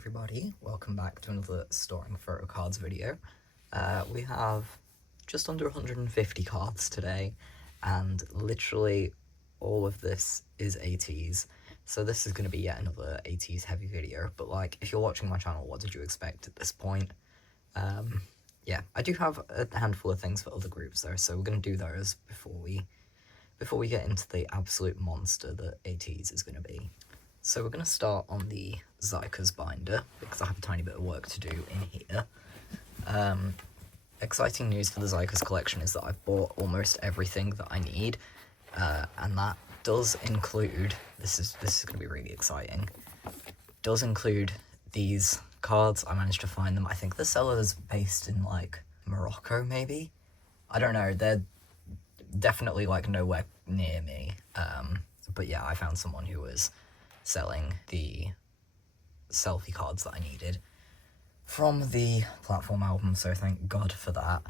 everybody, welcome back to another storing photo cards video. We have just under 150 cards today, and literally all of this is ateez. So this is going to be yet another ateez heavy video, but like, if you're watching my channel, what did you expect at this point? Yeah, I do have a handful of things for other groups though, so we're going to do those before we get into the absolute monster that ateez is going to be. So we're going to start on the xikers binder, because I have a tiny bit of work to do in here. Exciting news for the xikers collection is that I've bought almost everything that I need, and that does include, this is going to be really exciting, does include these cards. I managed to find them. I think the seller's based in, like, Morocco, maybe? I don't know, they're definitely, like, nowhere near me, but yeah, I found someone who was selling the selfie cards that I needed from the platform album, so thank God for that.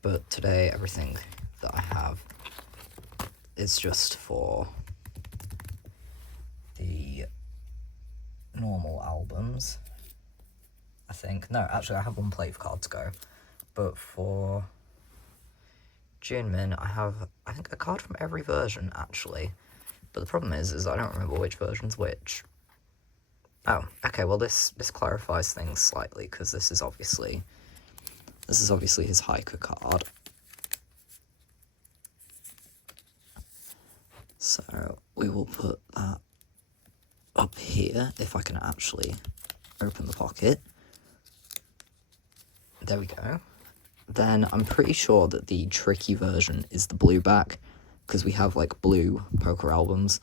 But today everything that I have is just for the normal albums, I think. No, actually I have one plate card to go, but for June I have, I think, a card from every version actually. But the problem is I don't remember which version's which. Oh, okay, well this clarifies things slightly, because this is obviously his hiker card. So we will put that up here, if I can actually open the pocket. There we go. Then I'm pretty sure that the tricky version is the blue back, because we have, like, blue poker albums.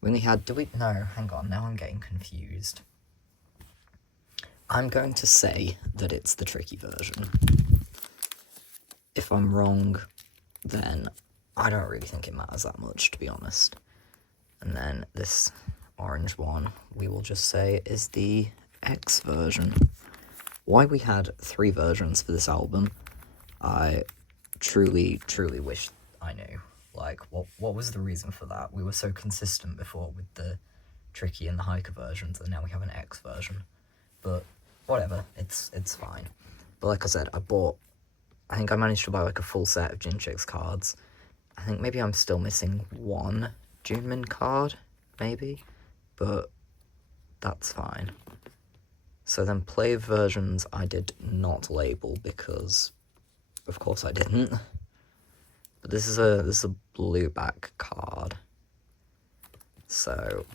We only had, no, hang on, now I'm getting confused. I'm going to say that it's the tricky version. If I'm wrong, then I don't really think it matters that much, to be honest. And then this orange one, we will just say is the X version. Why we had 3 versions for this album, I truly wish I knew. Like, what was the reason for that? We were so consistent before with the tricky and the hiker versions, and now we have an X version. But whatever, it's fine. But like I said, I think I managed to buy, like, a full set of Jinchix cards. I think maybe I'm still missing one Junmin card, maybe, but that's fine. So then play versions I did not label, because of course I didn't. But this is a blue back card, so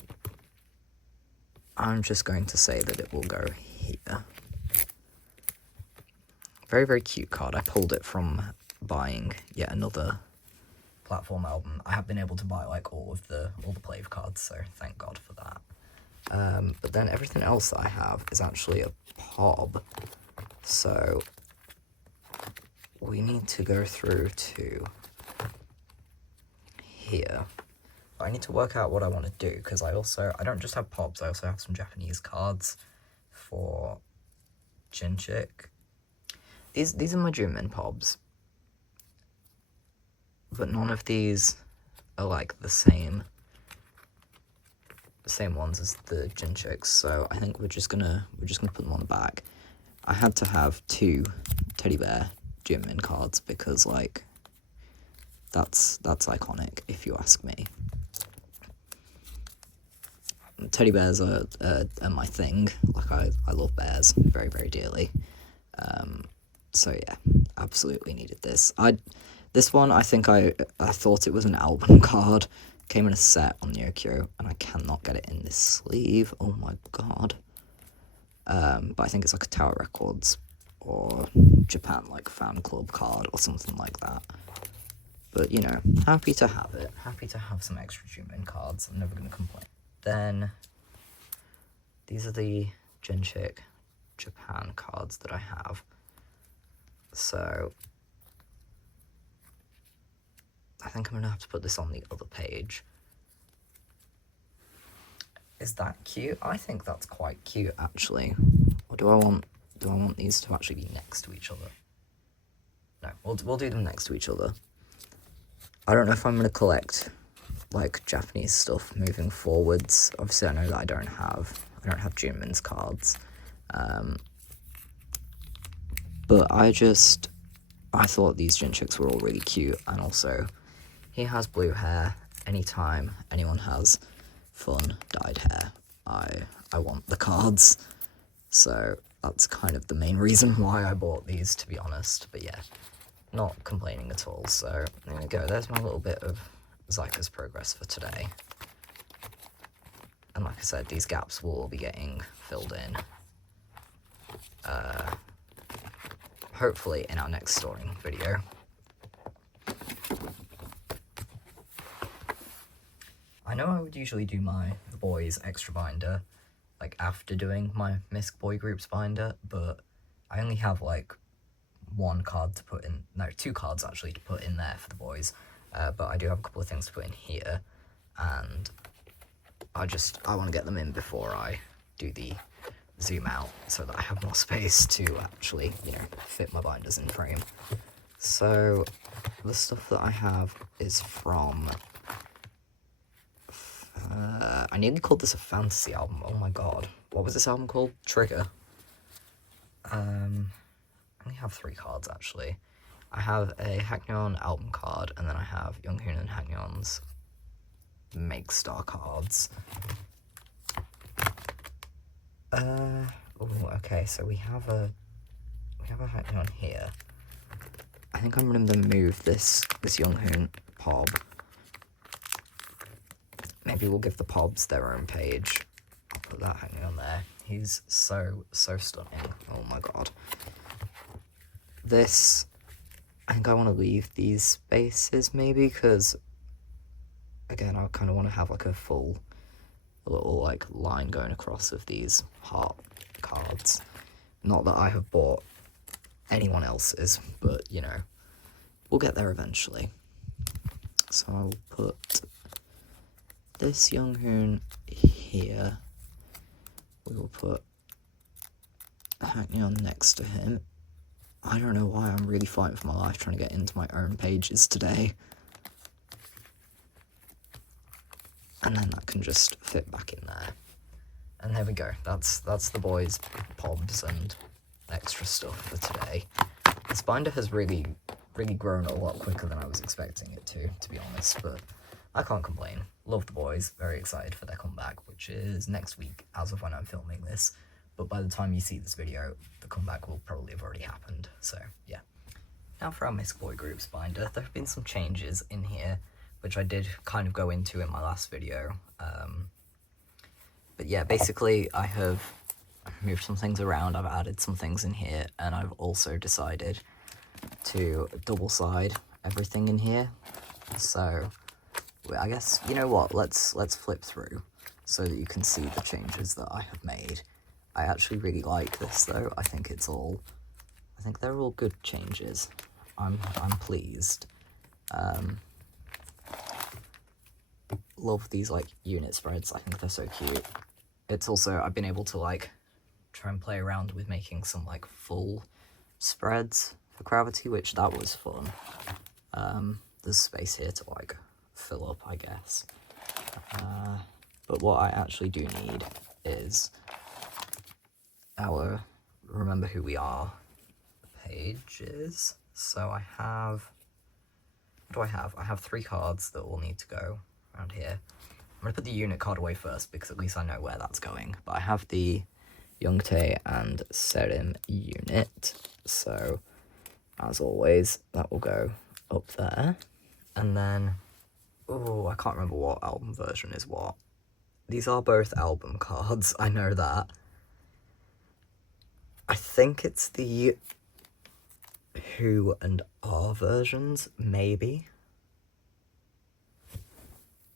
I'm just going to say that it will go here. Very cute card. I pulled it from buying yet another platform album. I have been able to buy, like, all the plave cards, so thank God for that. But then everything else that I have is actually a pob, so we need to go through to here. I need to work out what I want to do, because I don't just have pops, I also have some Japanese cards for Jinchik. These are my Junmin pobs, but none of these are, like, the same ones as the Jinchiks, so I think we're just gonna put them on the back. I had to have 2 teddy bear Junmin cards, because, like, that's iconic, if you ask me. Teddy bears are my thing. Like, I love bears very dearly. So yeah, absolutely needed this. This one, I think I thought it was an album card. Came in a set on Yokyo, and I cannot get it in this sleeve. Oh my god. But I think it's like a Tower Records or Japan, like, fan club card or something like that. But, you know, happy to have it. Happy to have some extra Junmin cards. I'm never going to complain. Then, these are the Jinchik Japan cards that I have. So, I think I'm going to have to put this on the other page. Is that cute? I think that's quite cute, actually. Or do I want these to actually be next to each other? No, we'll do them next to each other. I don't know if I'm going to collect, like, Japanese stuff moving forwards. Obviously, I know that I don't have we don't have Junmin's cards. But I thought these Jinchicks were all really cute, and also he has blue hair. Anytime anyone has fun dyed hair, I want the cards. So that's kind of the main reason why I bought these, to be honest. But yeah, not complaining at all. So there we go. There's my little bit of xikers progress for today. And like I said, these gaps will all be getting filled in. Hopefully in our next storing video. I know I would usually do the boys extra binder like after doing my Misc boy groups binder, but I only have like one card to put in, no, 2 cards actually to put in there for the boys, but I do have a couple of things to put in here, and I want to get them in before I do the zoom out so that I have more space to actually, you know, fit my binders in frame. So the stuff that I have is from I nearly called this a fantasy album. Oh my god. What was this album called? Trigger. I only have 3 cards actually. I have a Hackneon album card, and then I have Younghoon and Hackneon's Make Star cards. Okay, so we have a Hackneon here. I think I'm going to move this Younghoon Pob. Maybe we'll give the Pobs their own page. I'll put that hanging on there. He's so stunning. Oh my god. This, I think I want to leave these spaces maybe, because again, I kind of want to have like a little like line going across of these heart cards. Not that I have bought anyone else's, but you know, we'll get there eventually. So I'll put this Younghoon here. We will put Hackneon next to him. I don't know why I'm really fighting for my life trying to get into my own pages today. And then that can just fit back in there. And there we go. That's the boys' Pobs and extra stuff for today. This binder has really grown a lot quicker than I was expecting it to be honest, but I can't complain. Love the boys, very excited for their comeback, which is next week as of when I'm filming this. But by the time you see this video, the comeback will probably have already happened, so yeah. Now for our Misc Boy Groups binder, there have been some changes in here, which I did kind of go into in my last video. But yeah, basically I have moved some things around, I've added some things in here, and I've also decided to double side everything in here. So I guess, you know what, let's flip through so that you can see the changes that I have made. I actually really like this though. I think they're all good changes. I'm pleased. Love these like unit spreads. I think they're so cute. It's also, I've been able to like try and play around with making some like full spreads for Cravity, which that was fun. There's space here to like fill up, I guess. But what I actually do need is our Remember Who We Are pages. So I have, what do I have? I have 3 cards that all need to go around here. I'm going to put the unit card away first because at least I know where that's going. But I have the Youngtae and Serim unit. So, as always, that will go up there. And then, oh, I can't remember what album version is what. These are both album cards, I know that. I think it's the Who and R versions, maybe.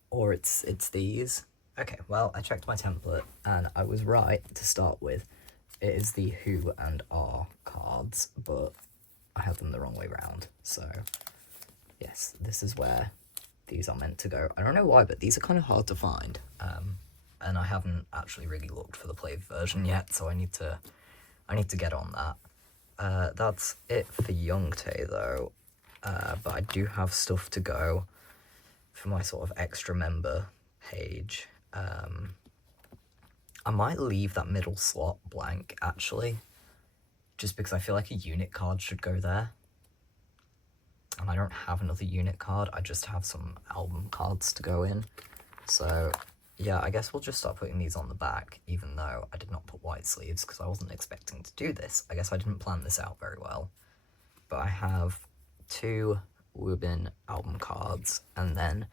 Or it's these. Okay, well, I checked my template, and I was right to start with. It is the Who and R cards, but I have them the wrong way round. So, yes, this is where these are meant to go. I don't know why, but these are kind of hard to find. And I haven't actually really looked for the play version yet, so I need to get on that. That's it for Youngtae, though. But I do have stuff to go for my sort of extra member page. I might leave that middle slot blank, actually, just because I feel like a unit card should go there. And I don't have another unit card, I just have some album cards to go in. So yeah, I guess we'll just start putting these on the back, even though I did not put white sleeves because I wasn't expecting to do this. I guess I didn't plan this out very well. But I have 2 Woobin album cards, and then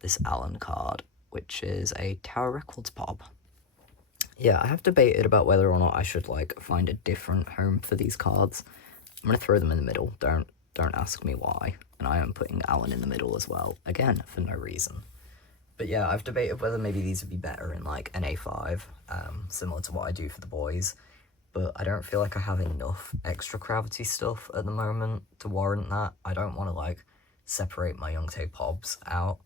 this Alan card, which is a Tower Records pop. Yeah, I have debated about whether or not I should, like, find a different home for these cards. I'm gonna throw them in the middle, don't ask me why. And I am putting Alan in the middle as well, again, for no reason. But yeah, I've debated whether maybe these would be better in like an A5, similar to what I do for the boys. But I don't feel like I have enough extra Cravity stuff at the moment to warrant that. I don't want to like separate my Youngtae Pobs out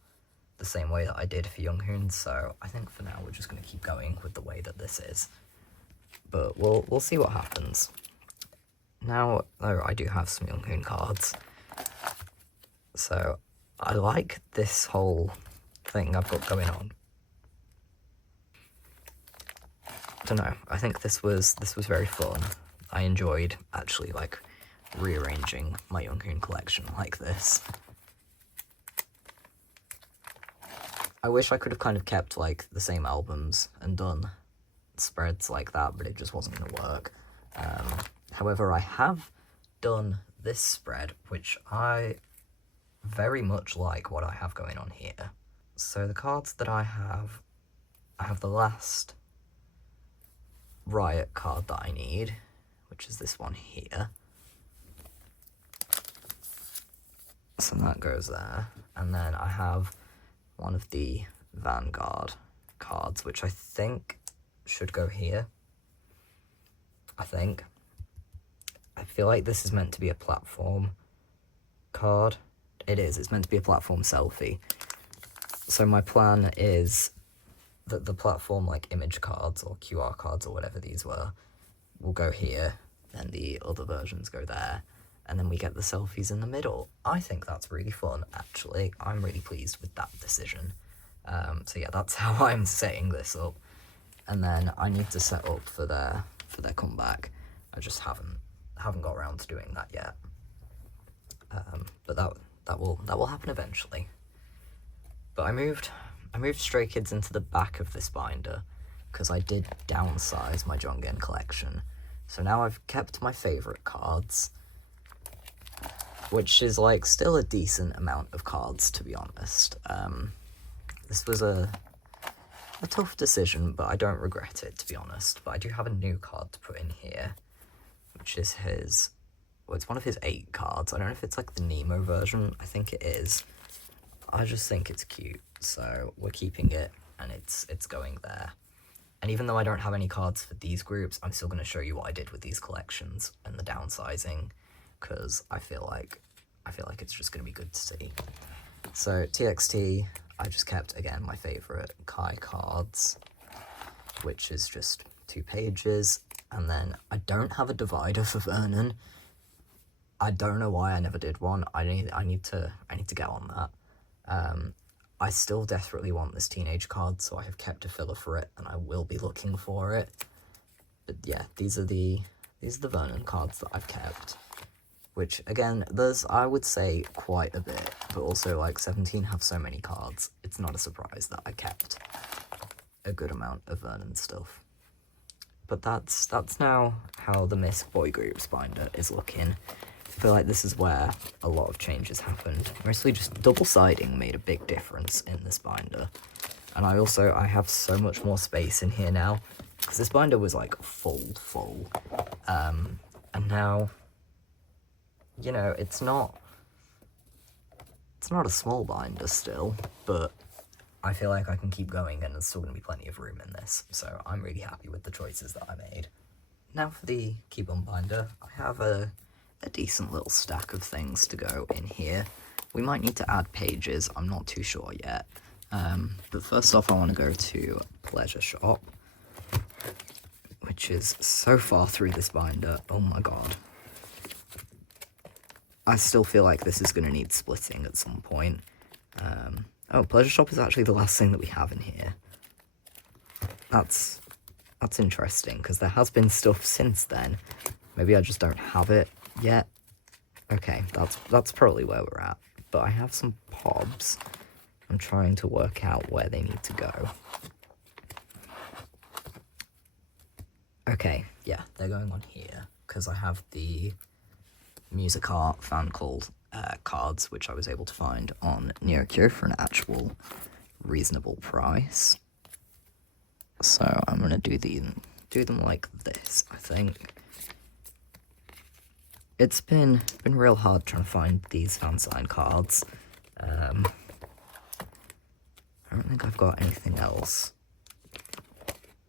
the same way that I did for Younghoon, so I think for now we're just going to keep going with the way that this is. But we'll see what happens. Now, though, I do have some Younghoon cards. So I like this whole thing I've got going on. I don't know, I think this was very fun. I enjoyed actually like rearranging my Younghoon collection like this. I wish I could have kind of kept like the same albums and done spreads like that, but it just wasn't going to work. However, I have done this spread, which I very much like what I have going on here. So the cards that I have the last Riot card that I need, which is this one here. So that goes there. And then I have one of the Vanguard cards, which I think should go here. I feel like this is meant to be a platform card. It is, it's meant to be a platform selfie. So my plan is that the platform like image cards or QR cards or whatever these were will go here, then the other versions go there, and then we get the selfies in the middle. I think that's really fun, actually. I'm really pleased with that decision. So yeah, that's how I'm setting this up. And then I need to set up for their comeback. I just haven't got around to doing that yet. But that will happen eventually. But I moved Stray Kids into the back of this binder because I did downsize my Jongin collection. So now I've kept my favourite cards, which is like still a decent amount of cards, to be honest. This was a tough decision, but I don't regret it, to be honest. But I do have a new card to put in here, which is his, well, it's one of his 8 cards. I don't know if it's like the Nemo version. I think it is. I just think it's cute, so we're keeping it, and it's going there. And even though I don't have any cards for these groups, I'm still going to show you what I did with these collections and the downsizing, because I feel like it's just going to be good to see. So TXT, I just kept, again, my favourite Kai cards, which is just 2 pages, and then I don't have a divider for Vernon. I don't know why I never did one. I need to get on that. I still desperately want this teenage card, so I have kept a filler for it, and I will be looking for it. But yeah, these are the Vernon cards that I've kept, which again, there's, I would say, quite a bit, but also like 17 have so many cards, it's not a surprise that I kept a good amount of Vernon stuff. But that's now how the Misc Boy Groups binder is looking. I feel like this is where a lot of changes happened. Mostly just double-siding made a big difference in this binder. And I have so much more space in here now, because this binder was like full. And now, you know, it's not a small binder still, but I feel like I can keep going and there's still going to be plenty of room in this. So I'm really happy with the choices that I made. Now for the Keybon binder, I have a decent little stack of things to go in here. We might need to add pages, I'm not too sure yet. But first off, I want to go to Pleasure Shop, which is so far through this binder. Oh my god. I still feel like this is going to need splitting at some point. Oh, Pleasure Shop is actually the last thing that we have in here. That's That's interesting, because there has been stuff since then. Maybe I just don't have it yet. Okay, that's probably where we're at. But I have some pobs. I'm trying to work out where they need to go. Okay, yeah, they're going on here, because I have the music art fan called cards, which I was able to find on Neocure for an actual reasonable price. So I'm gonna do them like this, I think. It's been real hard trying to find these fan sign cards. I don't think I've got anything else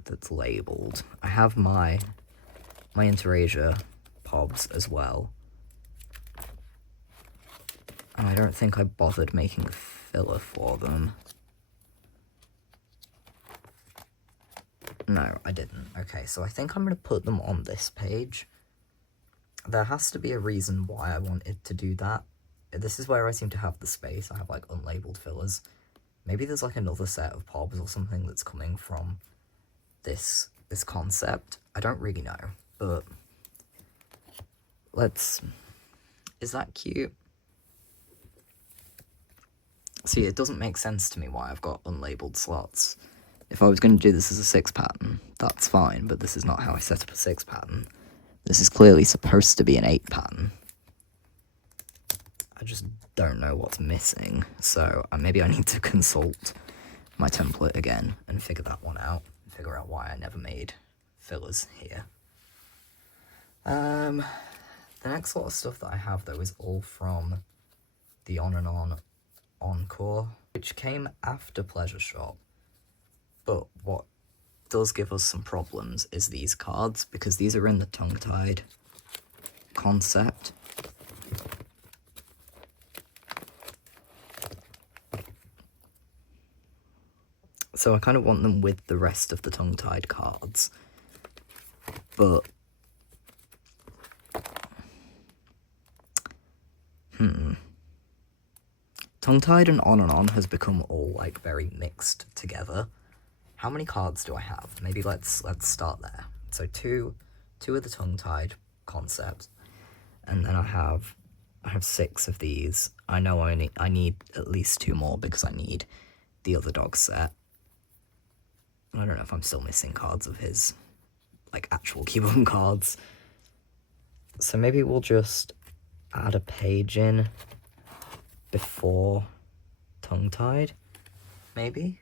that's labelled. I have my Interasia pobs as well. And I don't think I bothered making a filler for them. No, I didn't. Okay, so I think I'm going to put them on this page. There has to be a reason why I wanted to do that. This is where I seem to have the space. I have, like, unlabeled fillers. Maybe there's, like, another set of pobs or something that's coming from this concept. I don't really know, but let's... Is that cute? See, it doesn't make sense to me why I've got unlabeled slots. If I was going to do this as a 6 pattern, that's fine, but this is not how I set up a 6 pattern. This is clearly supposed to be an 8 pattern. I just don't know what's missing, so maybe I need to consult my template again and figure that one out, and figure out why I never made fillers here. The next lot of stuff that I have, though, is all from the On and On Encore, which came after Pleasure Shop. But what does give us some problems is these cards, because these are in the tongue-tied concept. So I kind of want them with the rest of the tongue-tied cards. But... Tongue-tied and On has become all, like, very mixed together. How many cards do I have? Maybe let's start there. So two of the tongue-tied concepts, and then I have 6 of these. I know I need at least 2 more because I need the other dog set. I don't know if I'm still missing cards of his, like, actual keyboard cards. So maybe we'll just add a page in before tongue-tied, maybe?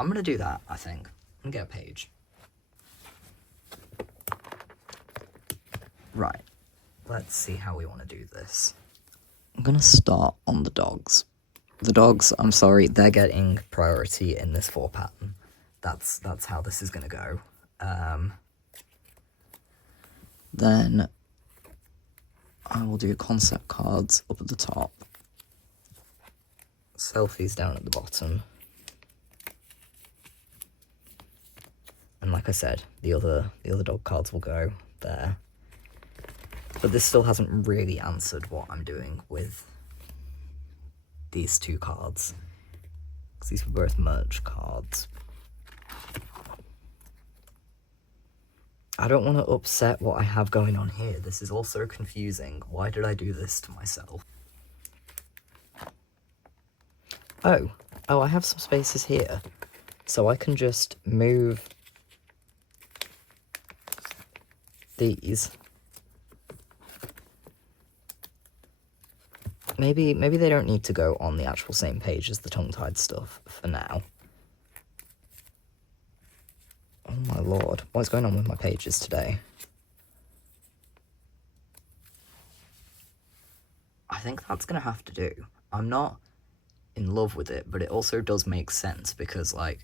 I'm gonna do that, I think. I'm gonna get a page. Right. Let's see how we want to do this. I'm gonna start on the dogs. The dogs, I'm sorry, they're getting priority in this 4 pattern. That's how this is gonna go. Then I will do concept cards up at the top. Selfies down at the bottom. And like I said, the other dog cards will go there. But this still hasn't really answered what I'm doing with these 2 cards. Because these were both merge cards. I don't want to upset what I have going on here. This is all so confusing. Why did I do this to myself? Oh, I have some spaces here. So I can just move these. Maybe they don't need to go on the actual same page as the tongue-tied stuff for now. Oh my lord, what's going on with my pages today? I think that's gonna have to do. I'm not in love with it, but it also does make sense because, like,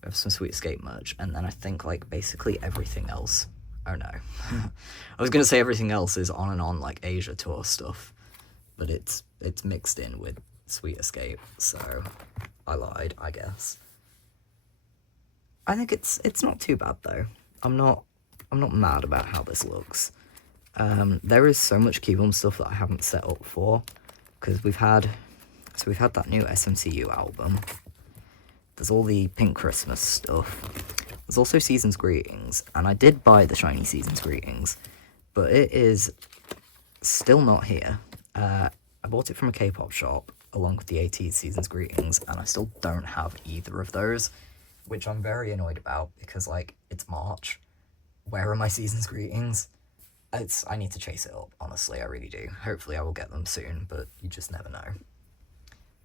we have some Sweet Escape merch, and then I think, like, basically everything else... Oh no. I was gonna say everything else is On and On, like, Asia tour stuff, but it's mixed in with Sweet Escape, so I lied, I guess. I think it's not too bad though. I'm not mad about how this looks. There is so much keyboard stuff that I haven't set up for, because we've had that new SMCU album. There's all the Pink Christmas stuff. There's also Season's Greetings, and I did buy the shiny Season's Greetings, but it is still not here. I bought it from a K-pop shop along with the ateez Season's Greetings, and I still don't have either of those, which I'm very annoyed about because, like, it's March. Where are my Season's Greetings? I need to chase it up, honestly, I really do. Hopefully I will get them soon, but you just never know.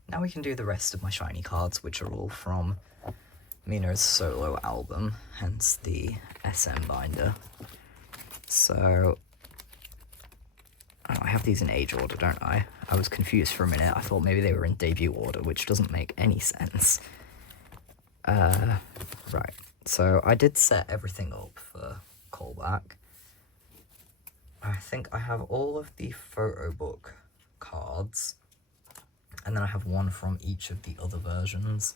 Now we can do the rest of my shiny cards, which are all from Mina's solo album, hence the SM binder. So, oh, I have these in age order, don't I? I was confused for a minute. I thought maybe they were in debut order, which doesn't make any sense. Right, so I did set everything up for callback. I think I have all of the photo book cards, and then I have one from each of the other versions.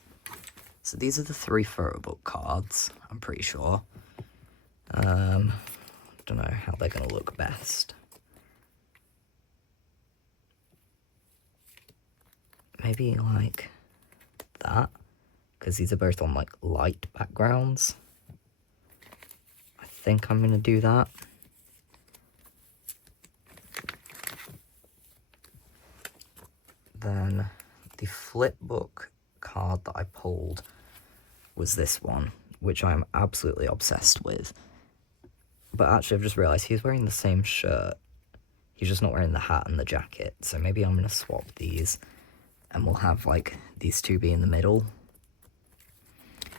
So these are the 3 photo book cards, I'm pretty sure. Don't know how they're going to look best. Maybe like that, because these are both on like light backgrounds. I think I'm going to do that. Then the flip book card that I pulled was this one, which I'm absolutely obsessed with. But actually I've just realised he's wearing the same shirt. He's just not wearing the hat and the jacket. So maybe I'm going to swap these and we'll have like these 2 be in the middle.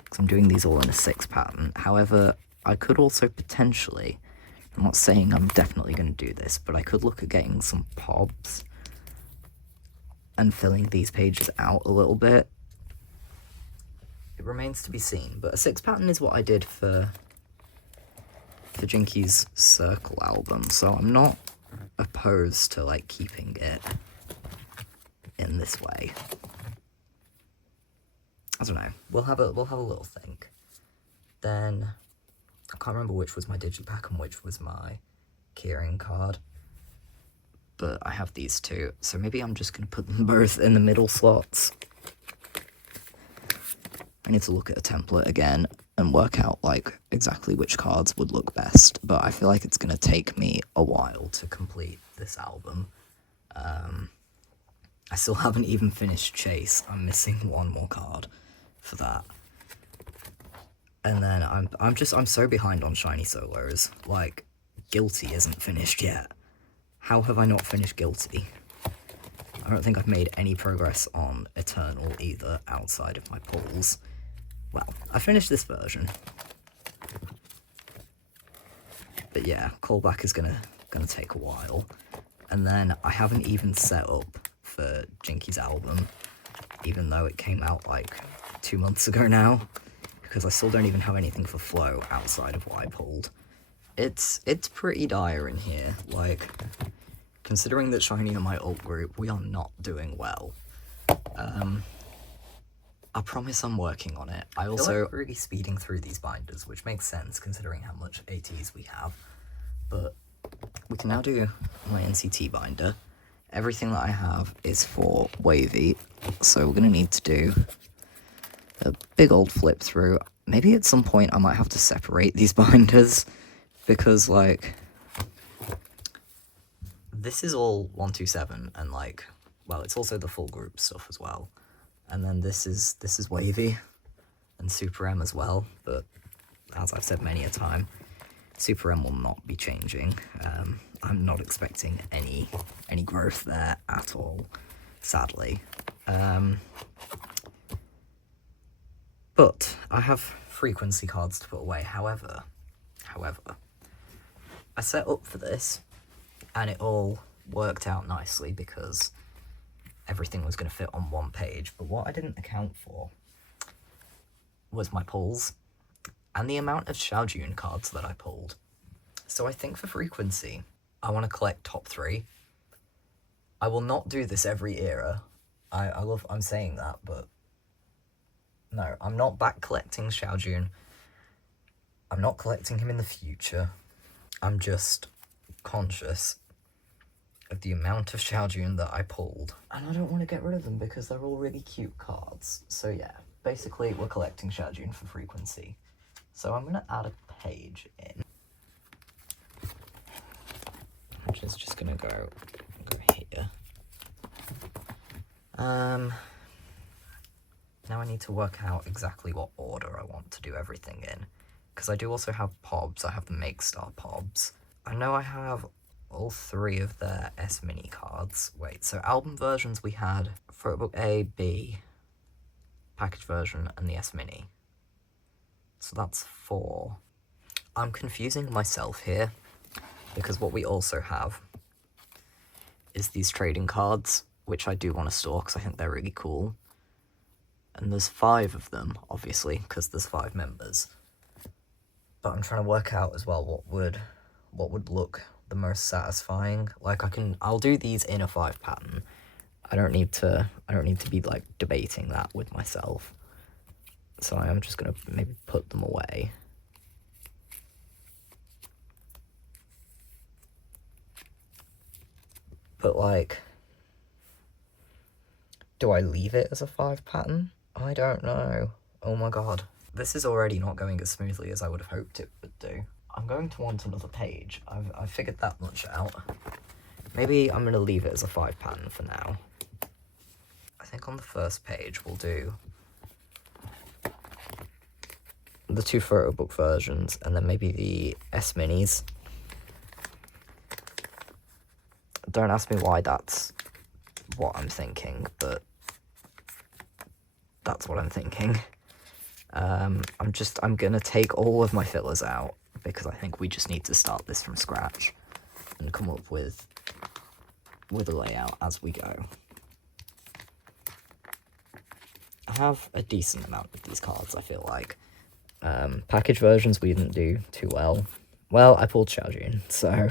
Because I'm doing these all in a 6 pattern. However, I could also potentially, I'm not saying I'm definitely going to do this, but I could look at getting some pobs and filling these pages out a little bit. It remains to be seen, but a 6 pattern is what I did for Jinky's Circle album, so I'm not opposed to like keeping it in this way. I don't know. We'll have a little think. Then I can't remember which was my digipack and which was my keyring card. But I have these 2, so maybe I'm just going to put them both in the middle slots. I need to look at a template again and work out like exactly which cards would look best, but I feel like it's going to take me a while to complete this album. I still haven't even finished Chase. I'm missing one more card for that. And then I'm so behind on shiny solos. Like, Guilty isn't finished yet. How have I not finished Guilty? I don't think I've made any progress on Eternal either, outside of my pulls. Well, I finished this version. But yeah, callback is gonna take a while. And then I haven't even set up for Jinky's album, even though it came out like 2 months ago now, because I still don't even have anything for Flow outside of what I pulled. It's pretty dire in here, like, considering that shiny are my alt group, we are not doing well. I promise I'm working on it. I also like really speeding through these binders, which makes sense considering how much ateez we have. But we can now do my NCT binder. Everything that I have is for wavy, so we're going to need to do a big old flip through. Maybe at some point I might have to separate these binders, because like, this is all 127 and like, well, it's also the full group stuff as well. And then this is wavy and Super M as well, but as I've said many a time, Super M will not be changing. I'm not expecting any growth there at all, sadly. But I have frequency cards to put away. However, I set up for this and it all worked out nicely because everything was going to fit on one page. But what I didn't account for was my pulls and the amount of Xiaojun cards that I pulled. So I think for frequency, I want to collect top 3. I will not do this every era. I'm saying that, but no, I'm not back collecting Xiaojun. I'm not collecting him in the future. I'm just conscious of the amount of Xiaojun that I pulled. And I don't want to get rid of them because they're all really cute cards. So yeah, basically we're collecting Xiaojun for frequency. So I'm gonna add a page in, which is just gonna go here. Now I need to work out exactly what order I want to do everything in, because I do also have pobs. I have the Make Star pobs. I know I have all 3 of their S mini cards. Wait, so album versions we had Photobook A, B, package version, and the S mini. So that's 4. I'm confusing myself here, because what we also have is these trading cards, which I do want to store because I think they're really cool. And there's 5 of them, obviously, because there's 5 members. But I'm trying to work out as well what would look the most satisfying. Like I'll do these in a 5 pattern. I don't need to be like debating that with myself. So I'm just gonna maybe put them away. But like, do I leave it as a 5 pattern? I don't know. Oh my god. This is already not going as smoothly as I would have hoped it would do. I'm going to want another page. I've figured that much out. Maybe I'm going to leave it as a 5 pattern for now. I think on the first page we'll do the 2 photo book versions and then maybe the S minis. Don't ask me why that's what I'm thinking, but that's what I'm thinking. I'm gonna take all of my fillers out because I think we just need to start this from scratch and come up with a layout as we go. I have a decent amount of these cards, I feel like. Package versions we didn't do too well. Well, I pulled Xiaojun, so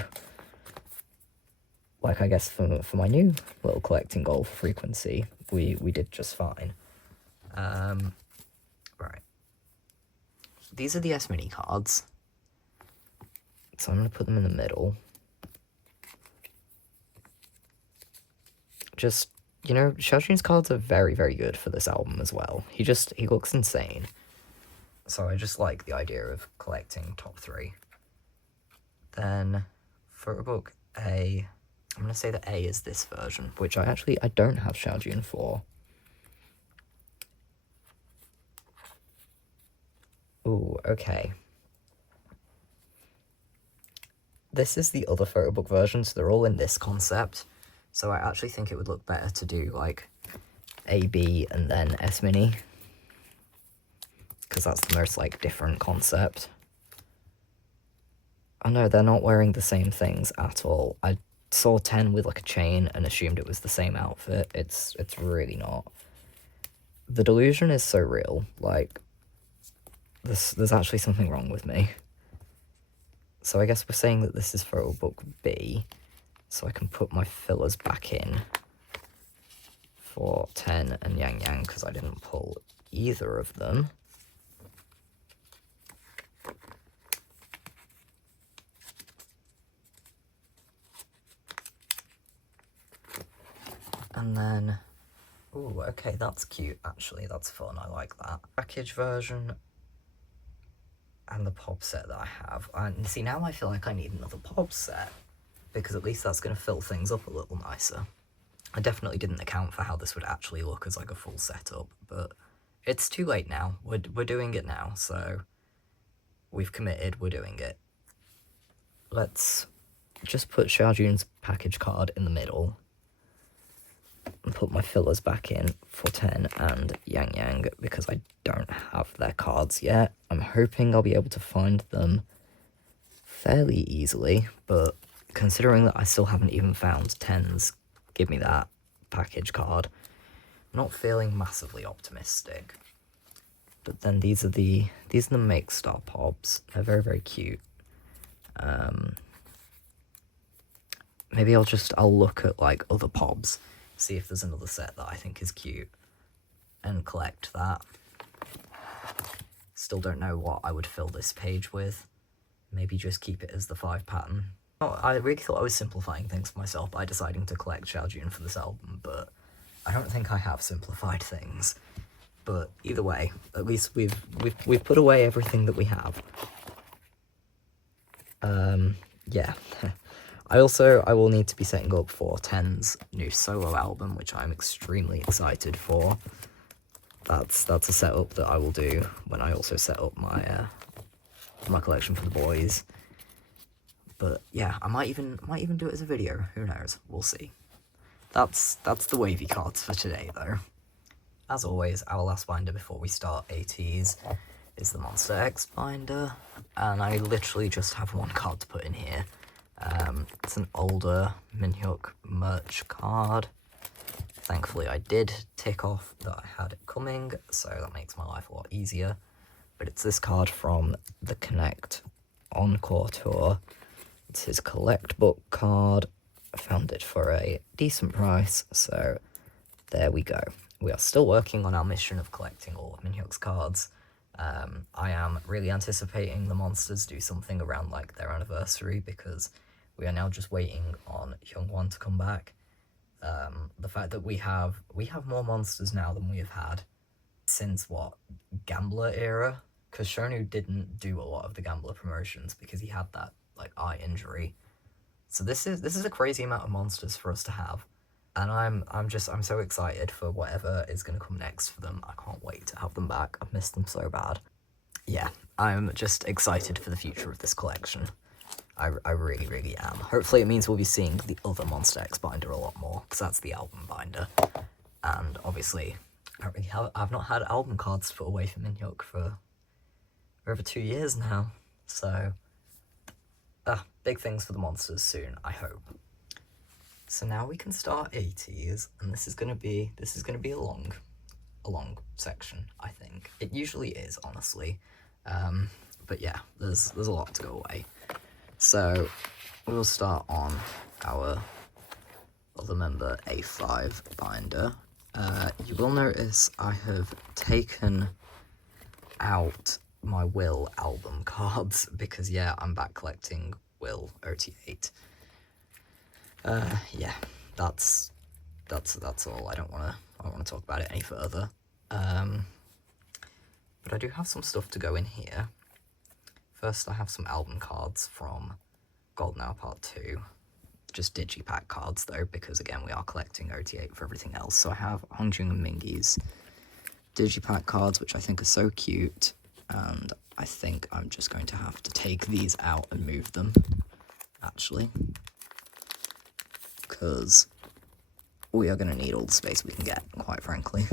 like I guess for my new little collecting goal for frequency, we did just fine. Right. These are the S mini cards. So I'm gonna put them in the middle. Just, you know, Xiaojun's cards are very, very good for this album as well. He looks insane. So I just like the idea of collecting top 3. Then photo book A, I'm gonna say that A is this version, which I don't have Xiaojun for. Ooh, okay. This is the other photo book version, so they're all in this concept. So I actually think it would look better to do like A, B, and then S mini, because that's the most like different concept. Oh no, they're not wearing the same things at all. I saw 10 with like a chain and assumed it was the same outfit. It's really not. The delusion is so real. Like, there's actually something wrong with me. So I guess we're saying that this is photo book B, so I can put my fillers back in for 10 and Yang Yang, because I didn't pull either of them. And then, ooh, okay, that's cute, actually, that's fun, I like that. Package version and the pop set that I have. And see, now I feel like I need another pop set, because at least that's going to fill things up a little nicer. I definitely didn't account for how this would actually look as like a full setup, but it's too late now. We're doing it now, so we've committed, we're doing it. Let's just put Xiaojun's package card in the middle and put my fillers back in for 10 and Yang Yang, because I don't have their cards yet. I'm hoping I'll be able to find them fairly easily, but considering that I still haven't even found 10's Give Me That package card, I'm not feeling massively optimistic. But then these are the Make Star Pobs. They're very, very cute. Maybe I'll look at like other Pobs, see if there's another set that I think is cute, and collect that. Still don't know what I would fill this page with. Maybe just keep it as the 5 pattern. Oh, I really thought I was simplifying things for myself by deciding to collect Xiaojun for this album, but I don't think I have simplified things. But either way, at least we've put away everything that we have. Yeah. I will need to be setting up for Ten's new solo album, which I'm extremely excited for. That's a setup that I will do when I also set up my my collection for the boys. But yeah, I might even do it as a video. Who knows? We'll see. That's the wavy cards for today, though. As always, our last binder before we start ATs is the Monster X binder, and I literally just have one card to put in here. It's an older Minhyuk merch card. Thankfully, I did tick off that I had it coming, so that makes my life a lot easier. But it's this card from the Connect Encore Tour. It's his collect book card. I found it for a decent price, so there we go. We are still working on our mission of collecting all of Minhyuk's cards. I am really anticipating the Monsters do something around like their anniversary, because we are now just waiting on Hyungwon to come back. The fact that we have more Monsters now than we have had since, what, Gambler era? Because Shonu didn't do a lot of the Gambler promotions because he had that like eye injury. So this is a crazy amount of Monsters for us to have, and I'm so excited for whatever is going to come next for them. I can't wait to have them back. I've missed them so bad. Yeah, I'm just excited for the future of this collection. I really, really am. Hopefully it means we'll be seeing the other Monster X binder a lot more, because that's the album binder. And obviously, I've not had album cards put away from Minhyuk for over 2 years now. So, big things for the Monsters soon, I hope. So now we can start ATs, and this is gonna be a long section, I think. It usually is, honestly. But yeah, there's a lot to go away. So we'll start on our other member A5 binder. You will notice I have taken out my Will album cards because, yeah, I'm back collecting Will OT8. Yeah, that's all. I don't want to talk about it any further. But I do have some stuff to go in here. First, I have some album cards from Golden Hour Part 2. Just digipack cards, though, because, again, we are collecting OT8 for everything else. So I have Hongjung and Mingi's digipack cards, which I think are so cute. And I think I'm just going to have to take these out and move them, actually. Because we are going to need all the space we can get, quite frankly.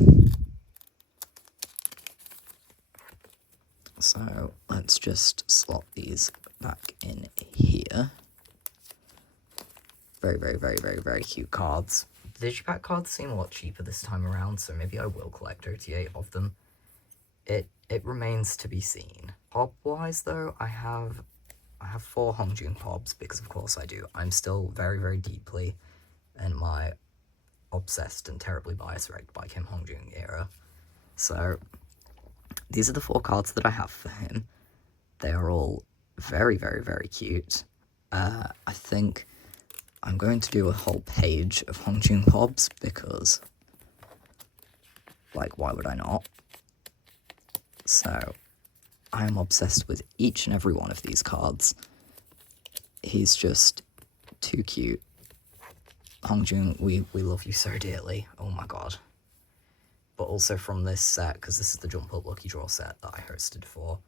So let's just slot these back in here. Very, very, very, very, very cute cards. The digipack cards seem a lot cheaper this time around, so maybe I will collect OT8 of them. It remains to be seen. Pop-wise, though, I have 4 Hongjung Pobs, because of course I do. I'm still very, very deeply in my obsessed and terribly biased wrecked by Kim Hongjung era. So these are the 4 cards that I have for him. They are all very, very, very cute. I think I'm going to do a whole page of Hongjung Pobs because, like, why would I not? So I am obsessed with each and every one of these cards. He's just too cute. Hongjung, we love you so dearly. Oh my god. But also from this set, because this is the Jump Up Lucky Draw set that I hosted for,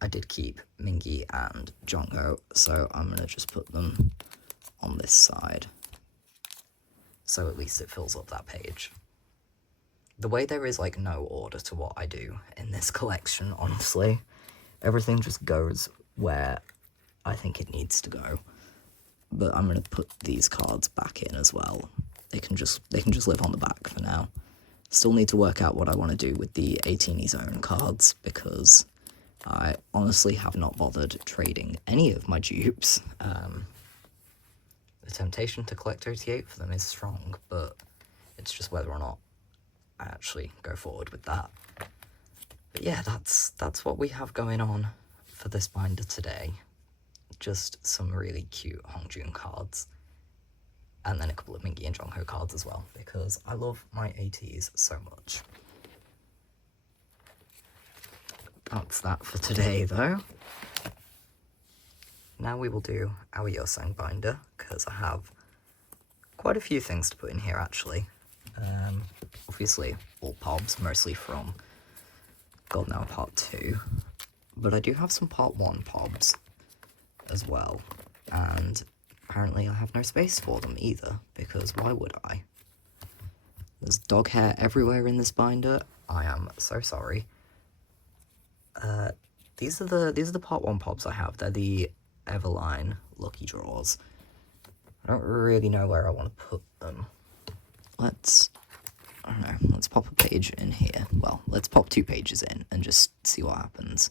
I did keep Mingi and Jongho, so I'm going to just put them on this side. So at least it fills up that page. The way there is, like, no order to what I do in this collection, honestly. Everything just goes where I think it needs to go. But I'm going to put these cards back in as well. They can just live on the back for now. Still need to work out what I want to do with the 18 Zone cards, because I honestly have not bothered trading any of my dupes. The temptation to collect OT8 for them is strong, but it's just whether or not I actually go forward with that. But yeah, that's what we have going on for this binder today. Just some really cute Hongjung cards. And then a couple of Mingi and Jongho cards as well, because I love my ATs so much. That's that for today, though. Now we will do our Yosang binder, because I have quite a few things to put in here, actually. Obviously, all pobs, mostly from Golden Hour Part 2. But I do have some Part 1 pobs as well. And apparently I have no space for them either, because why would I? There's dog hair everywhere in this binder. I am so sorry. These are the Part 1 pobs I have. They're the Everline Lucky Draws. I don't really know where I want to put them. I don't know, let's pop a page in here. Well, let's pop 2 pages in and just see what happens.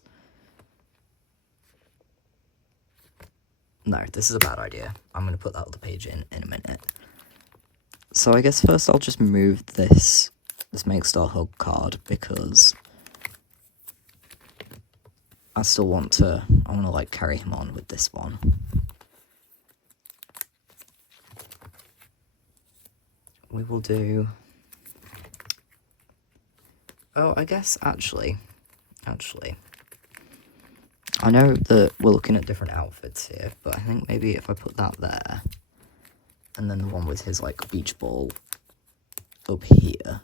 No, this is a bad idea. I'm going to put that other page in a minute. So I guess first I'll just move this Make Star Hug card, because I still want to, like carry him on with this one. We will do, oh, I guess actually, I know that we're looking at different outfits here, but I think maybe if I put that there, and then the one with his, like, beach ball up here,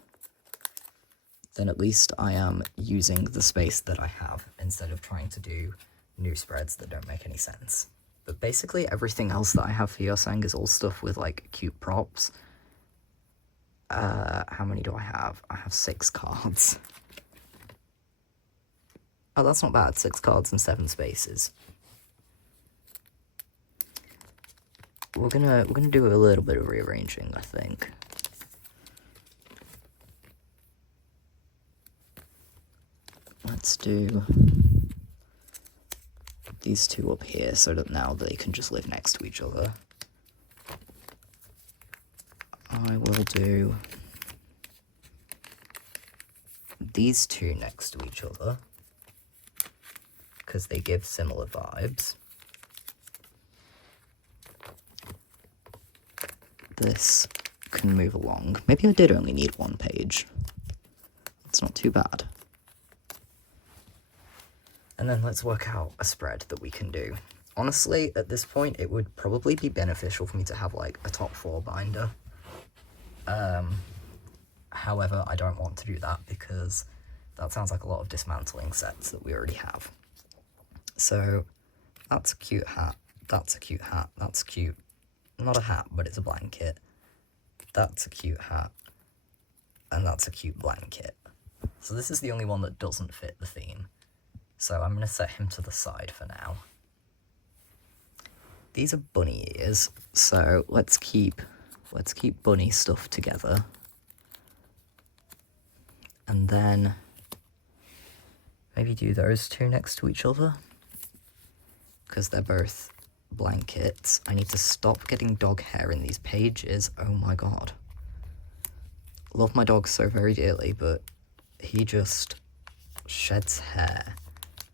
then at least I am using the space that I have, instead of trying to do new spreads that don't make any sense. But basically everything else that I have for Yosang is all stuff with, like, cute props. How many do I have? I have 6 cards. Oh, that's not bad. 6 cards and 7 spaces. We're gonna do a little bit of rearranging, I think. Let's do these 2 up here so that now they can just live next to each other. I will do these 2 next to each other, because they give similar vibes. This can move along. Maybe I did only need 1 page. It's not too bad. And then let's work out a spread that we can do. Honestly, at this point, it would probably be beneficial for me to have, like, a top 4 binder. However, I don't want to do that, because that sounds like a lot of dismantling sets that we already have. So, that's a cute hat, that's a cute hat, that's cute. Not a hat, but it's a blanket. That's a cute hat, and that's a cute blanket. So this is the only one that doesn't fit the theme. So I'm going to set him to the side for now. These are bunny ears, so let's keep bunny stuff together. And then maybe do those 2 next to each other, because they're both blankets. I need to stop getting dog hair in these pages. Oh my god. Love my dog so very dearly, but he just sheds hair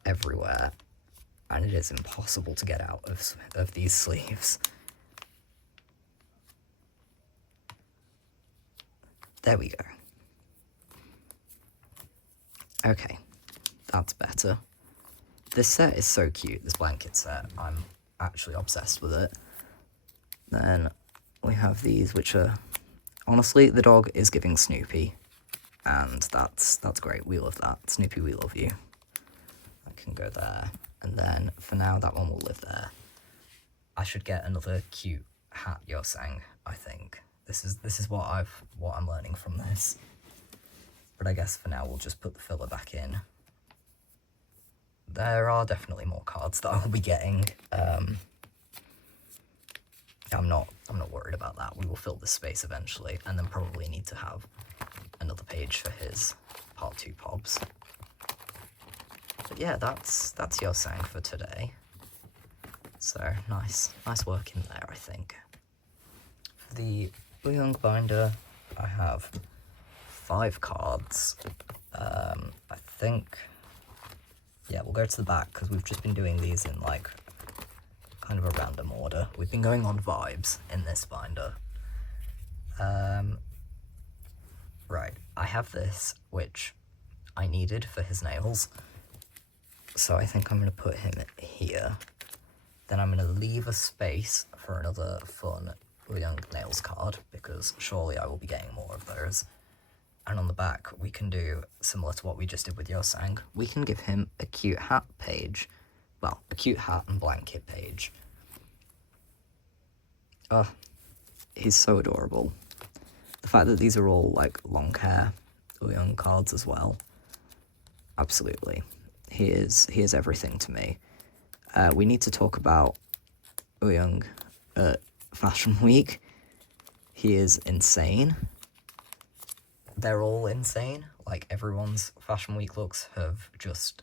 everywhere, and it is impossible to get out of these sleeves. There we go. Okay, that's better. This set is so cute, this blanket set. I'm actually obsessed with it. Then we have these, which are, honestly, the dog is giving Snoopy, and that's great. We love that. Snoopy, we love you. That can go there, and then for now that one will live there. I should get another cute hat Yosang, I think. This is what I'm learning from this. But I guess for now we'll just put the filler back in. There are definitely more cards that I will be getting. I'm not worried about that. We will fill this space eventually, and then probably need to have another page for his Part 2 pobs. But yeah, that's Yosang for today. So nice work in there, I think. For the Young binder, I have 5 cards. I think, yeah, we'll go to the back, because we've just been doing these in, like, kind of a random order. We've been going on vibes in this binder. Right, I have this, which I needed for his nails. So I think I'm going to put him here. Then I'm going to leave a space for another fun Young Nails card, because surely I will be getting more of those. And on the back, we can do similar to what we just did with Yosang. We can give him a cute hat page. Well, a cute hat and blanket page. Oh, he's so adorable. The fact that these are all like long hair Young cards as well. Absolutely. He is everything to me. We need to talk about Young at Fashion Week. He is insane. They're all insane. Like, everyone's Fashion Week looks have just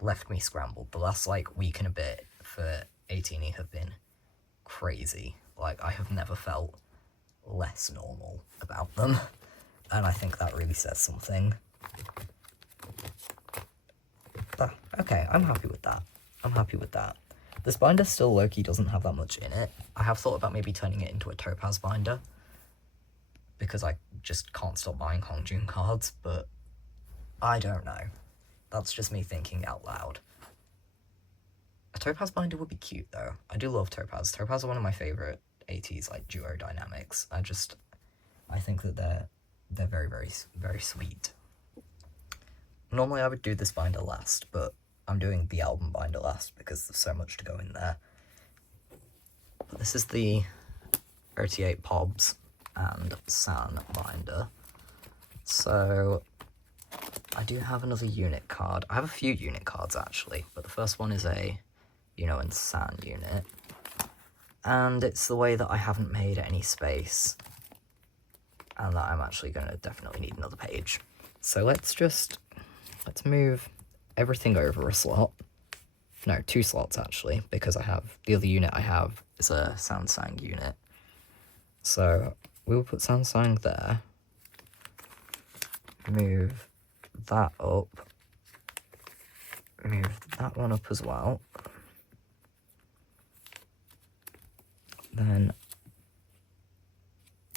left me scrambled. The last, like, week and a bit for Ateez have been crazy. Like, I have never felt less normal about them. And I think that really says something. Okay, I'm happy with that. I'm happy with that. This binder still low-key doesn't have that much in it. I have thought about maybe turning it into a topaz binder, because I just can't stop buying Hongjun cards, but I don't know. That's just me thinking out loud. A topaz binder would be cute, though. I do love topaz. Topaz are one of my favourite ateez, like, duo dynamics. I think that they're very, very, very sweet. Normally I would do this binder last, but I'm doing the album binder last because there's so much to go in there. But this is the 38 Pobs and San binder. So I do have another unit card. I have a few unit cards actually, but the first one is a Yuno and San unit. And it's the way that I haven't made any space, and that I'm actually going to definitely need another page. So let's move everything over a slot. No, 2 slots actually, because the other unit I have is a Sansang unit. So we will put Sansang there. Move that up. Move that one up as well. Then,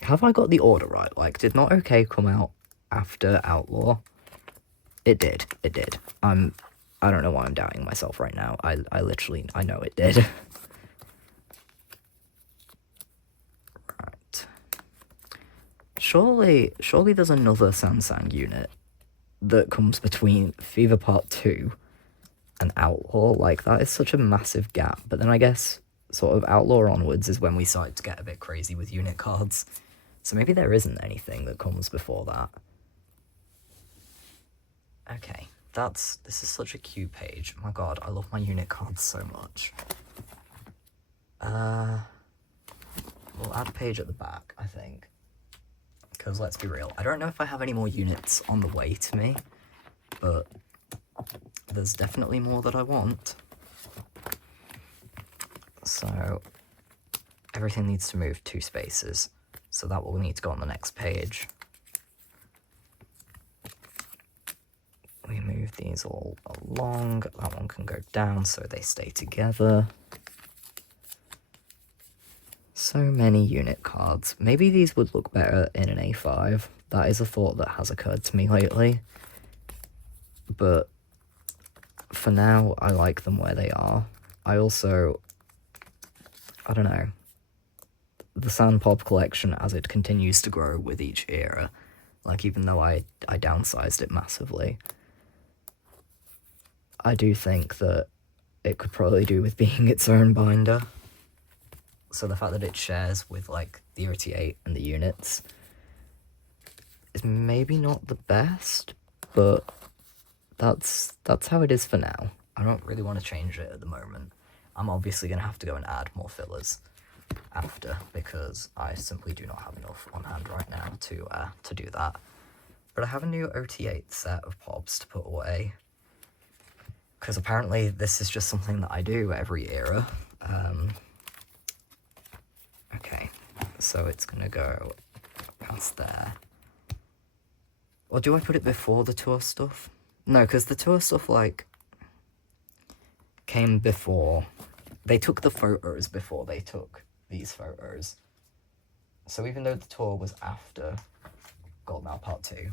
have I got the order right? Like, did Not Okay come out after Outlaw? It did. It did. I don't know why I'm doubting myself right now. I know it did. Right. Surely there's another Sansang unit that comes between Fever Part 2 and Outlaw. Like, that is such a massive gap. But then I guess sort of Outlaw onwards is when we started to get a bit crazy with unit cards. So maybe there isn't anything that comes before that. Okay, this is such a cute page. Oh my god, I love my unit cards so much. We'll add a page at the back, I think. Because let's be real, I don't know if I have any more units on the way to me, but there's definitely more that I want. So everything needs to move 2 spaces, so that will need to go on the next page. We move these all along. That one can go down so they stay together. So many unit cards. Maybe these would look better in an A5. That is a thought that has occurred to me lately. But for now, I like them where they are. I don't know. The Sandpop collection, as it continues to grow with each era, like, even though I downsized it massively, I do think that it could probably do with being its own binder. So the fact that it shares with, like, the 38 and the units is maybe not the best, but that's how it is for now. I don't really want to change it at the moment. I'm obviously going to have to go and add more fillers after, because I simply do not have enough on hand right now to do that. But I have a new OT8 set of Pobs to put away, because apparently this is just something that I do every era. Okay, so it's gonna go past there. Or do I put it before the tour stuff? No, because the tour stuff, like, came before. They took the photos before they took these photos. So even though the tour was after Golden Hour Part 2,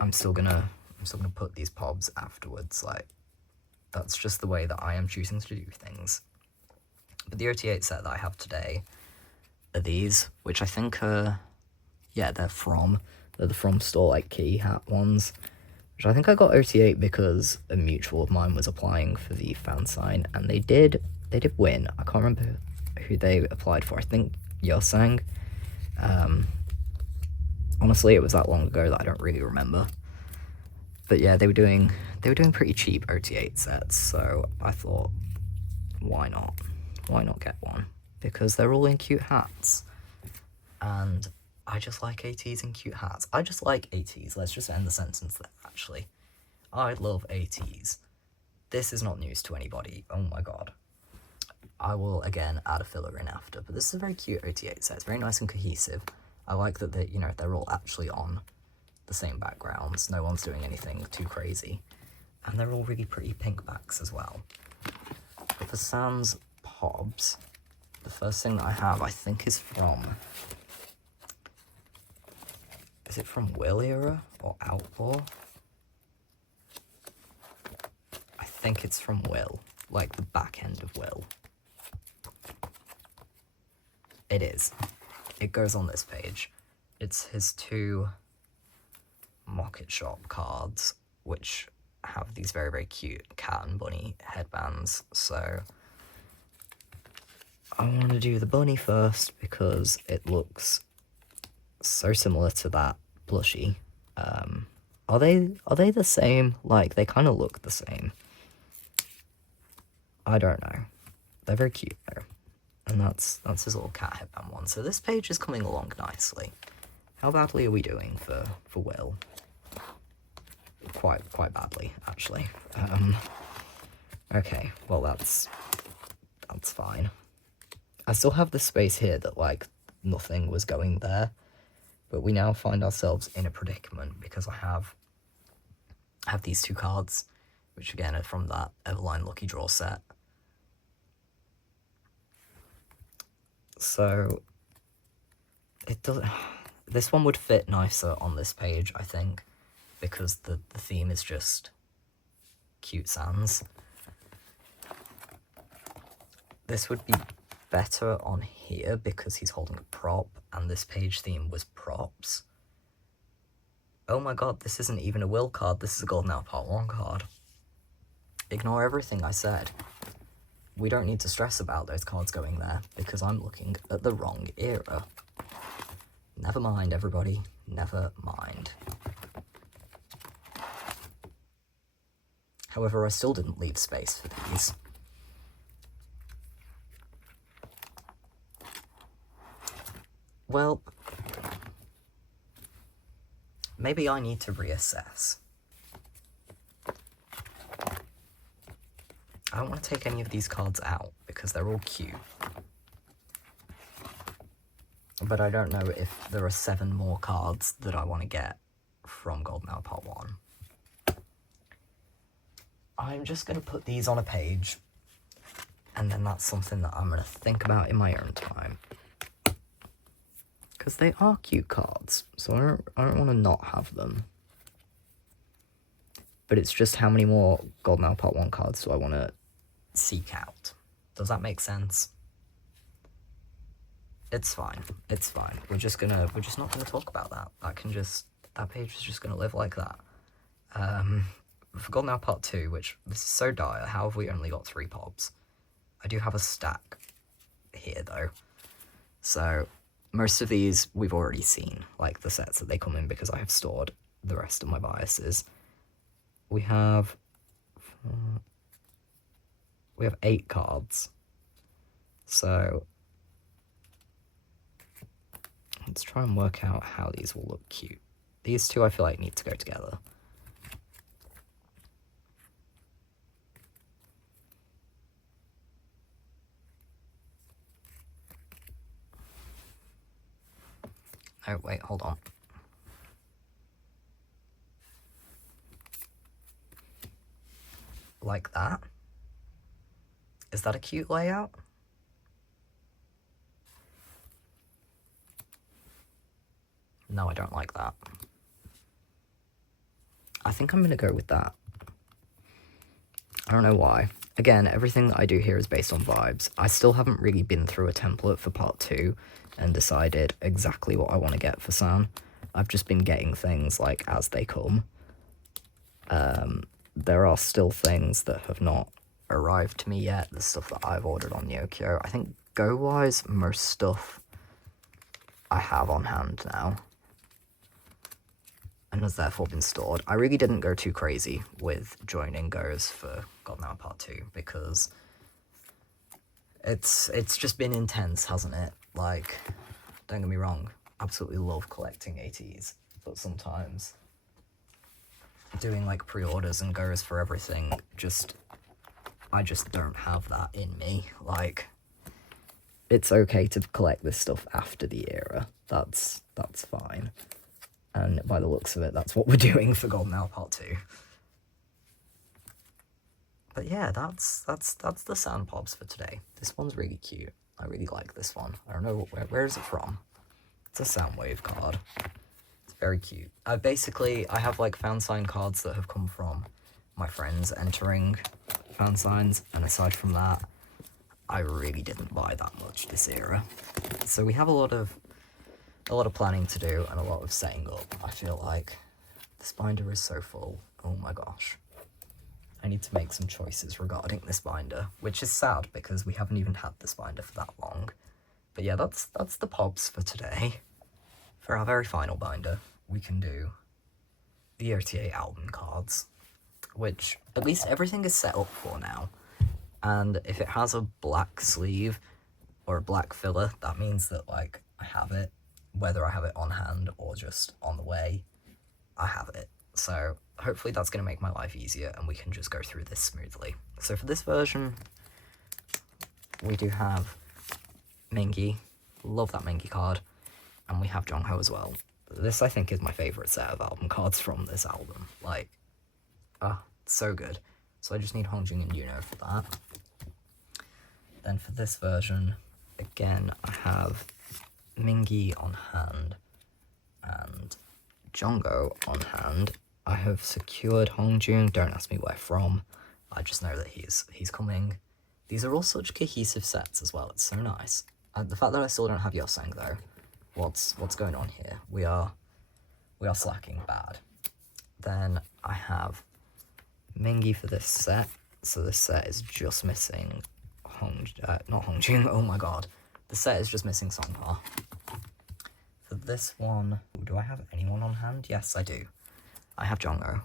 I'm still gonna I'm still going to put these pobs afterwards. Like, that's just the way that I am choosing to do things. But the OT8 set that I have today are these, which I think are, yeah, they're the From store, like, key hat ones, which I think I got OT8 because a mutual of mine was applying for the fan sign, and they did win. I can't remember who they applied for. I think Yosang. Honestly, it was that long ago that I don't really remember. But yeah, they were doing pretty cheap OT8 sets, so I thought, why not? Why not get one? Because they're all in cute hats. And I just like ATs in cute hats. I just like ATs. Let's just end the sentence there, actually. I love ATs. This is not news to anybody. Oh my god. I will, again, add a filler in after. But this is a very cute OT8 set. It's very nice and cohesive. I like that they're all actually on the same backgrounds. No one's doing anything too crazy. And they're all really pretty pink backs as well. But for Sans Pobs, the first thing that I have, I think, is from... Is it from Will Era or Outlaw? I think it's from Will. Like, the back end of Will. It is. It goes on this page. It's his 2 Market Shop cards, which have these very, very cute cat and bunny headbands. So I want to do the bunny first because it looks so similar to that plushie. Are they the same? Like, they kind of look the same. I don't know. They're very cute though. And that's his little cat headband one. So this page is coming along nicely. How badly are we doing for Will? Quite badly, actually. Okay, well that's fine. I still have the space here that, like, nothing was going there, but we now find ourselves in a predicament because I have these 2 cards, which again are from that Everline Lucky Draw set. So it does. This one would fit nicer on this page, I think, because the theme is just cute sans. This would be better on here because he's holding a prop, and this page theme was props. Oh my god, this isn't even a Will card, this is a Golden Hour Part 1 card. Ignore everything I said. We don't need to stress about those cards going there, because I'm looking at the wrong era. Never mind, everybody. Never mind. However, I still didn't leave space for these. Well, maybe I need to reassess. I don't want to take any of these cards out because they're all cute. But I don't know if there are 7 more cards that I want to get from Golden Hour Part 1. I'm just going to put these on a page, and then that's something that I'm going to think about in my own time. Because they are cute cards, so I don't want to not have them. But it's just how many more Golden Hour Part 1 cards do I want to seek out? Does that make sense? It's fine. It's fine. We're just not gonna talk about that. That page is just gonna live like that. For Golden Hour Part 2, which this is so dire, how have we only got 3 pobs? I do have a stack here though. So most of these we've already seen, like the sets that they come in, because I have stored the rest of my biases. We have 8 cards. So let's try and work out how these will look cute. These 2 I feel like need to go together. Oh, wait, hold on. Like that? Is that a cute layout? No, I don't like that. I think I'm going to go with that. I don't know why. Again, everything that I do here is based on vibes. I still haven't really been through a template for part 2 and decided exactly what I want to get for San. I've just been getting things like as they come. There are still things that have not arrived to me yet. The stuff that I've ordered on Yokio. I think go-wise, most stuff I have on hand now and has therefore been stored. I really didn't go too crazy with joining goes for God Now Part 2 because it's just been intense, hasn't it? Like, don't get me wrong, absolutely love collecting ateez, but sometimes doing like pre-orders and goes for everything, I just don't have that in me. Like, it's okay to collect this stuff after the era. That's fine. And by the looks of it, that's what we're doing for Golden Hour Part 2. But yeah, that's the Sand Pops for today. This one's really cute. I really like this one. I don't know, where is it from? It's a Soundwave card. It's very cute. I have like fan sign cards that have come from my friends entering fan signs, and aside from that, I really didn't buy that much this era. So we have a lot of planning to do and a lot of setting up. I feel like this binder is so full. Oh my gosh. I need to make some choices regarding this binder, which is sad because we haven't even had this binder for that long. But yeah, that's the Pops for today. For our very final binder, we can do the OTA album cards, which at least everything is set up for now. And if it has a black sleeve or a black filler, that means that like I have it. Whether I have it on hand or just on the way, I have it. So hopefully that's going to make my life easier and we can just go through this smoothly. So for this version, we do have Mingi. Love that Mingi card. And we have Jongho as well. This, I think, is my favourite set of album cards from this album. Like, so good. So I just need Hongjung and Yuno for that. Then for this version, again, I have Mingi on hand and Jongho on hand. I have secured Hongjung. Don't ask me where from. I just know that he's coming. These are all such cohesive sets as well. It's so nice. The fact that I still don't have Yosang though. What's going on here? We are slacking bad. Then I have Mingi for this set. So this set is just missing not Hongjung. Oh my god. The set is just missing Songha. For this one, do I have anyone on hand? Yes, I do. I have Jongho.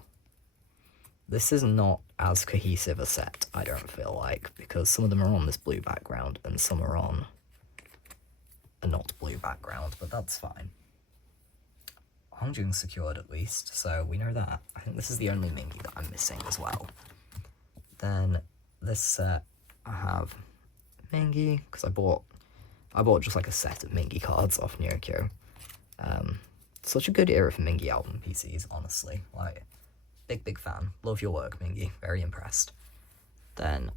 This is not as cohesive a set, I don't feel like, because some of them are on this blue background and some are on a not blue background, but that's fine. Hongjung's secured at least, so we know that. I think this is the only Mingi that I'm missing as well. Then this set, I have Mingi, because I bought just like a set of Mingi cards off Nyokyo. Such a good era for Mingi album PCs, honestly. Like, big fan. Love your work, Mingi. Very impressed. Then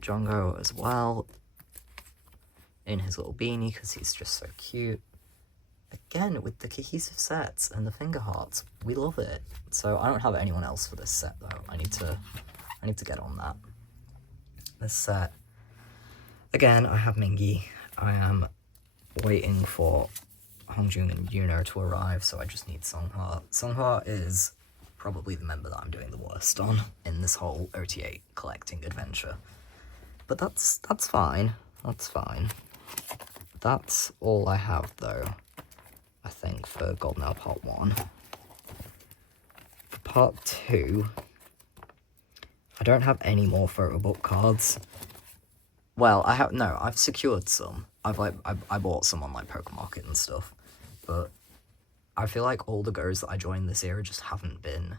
Jongho as well, in his little beanie, because he's just so cute. Again, with the cohesive sets and the finger hearts, we love it. So I don't have anyone else for this set though. I need to get on that. This set, again, I have Mingi. I am waiting for Hongjung and Yuno to arrive, so I just need Songha. Songha is probably the member that I'm doing the worst on in this whole OTA collecting adventure. But that's fine. That's fine. That's all I have though, I think, for Golden Hour Part 1. For Part 2, I don't have any more photo book cards. Well, I've secured some. I bought some on like Pokemarket and stuff, but I feel like all the goes that I joined this era just haven't been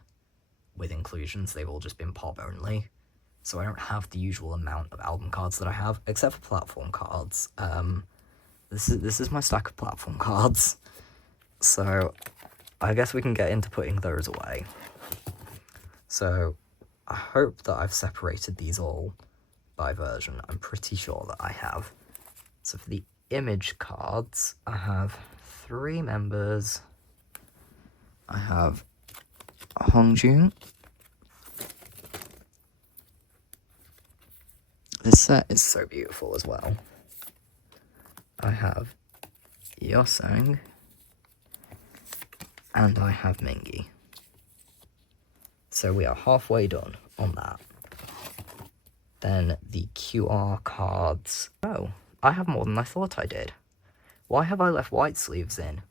with inclusions. They've all just been pop only, so I don't have the usual amount of album cards that I have, except for platform cards. This is my stack of platform cards, so I guess we can get into putting those away. So I hope that I've separated these all by version. I'm pretty sure that I have. So for the image cards, I have 3 members. I have Hongjun. This set is so beautiful as well. I have Yosang, and I have Mingi. So we are halfway done on that. Then the QR cards. Oh, I have more than I thought I did. Why have I left white sleeves in?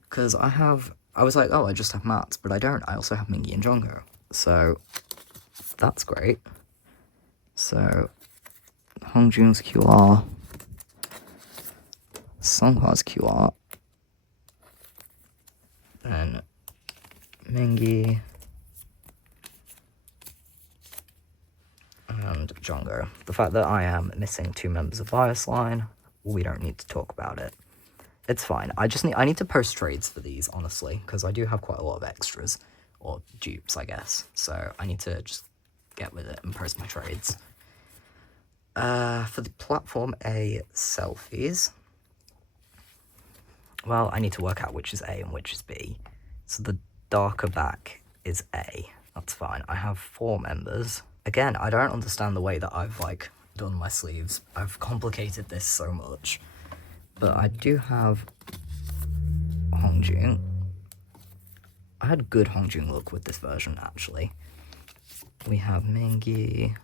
Because I was like, oh, I just have mats, but I don't. I also have Mingi and Jongo. So that's great. So Hongjun's QR, Songhwa's QR, then Mingi, and Jongo. The fact that I am missing 2 members of Bias Line, we don't need to talk about it. It's fine. I need to post trades for these, honestly, because I do have quite a lot of extras, or dupes, I guess. So I need to just get with it and post my trades. For the platform A selfies, well, I need to work out which is A and which is B. So the darker back is A. That's fine. I have 4 members. Again, I don't understand the way that I've, like, done my sleeves. I've complicated this so much. But I do have Hongjun. I had good Hongjun look with this version, actually. We have Mingi.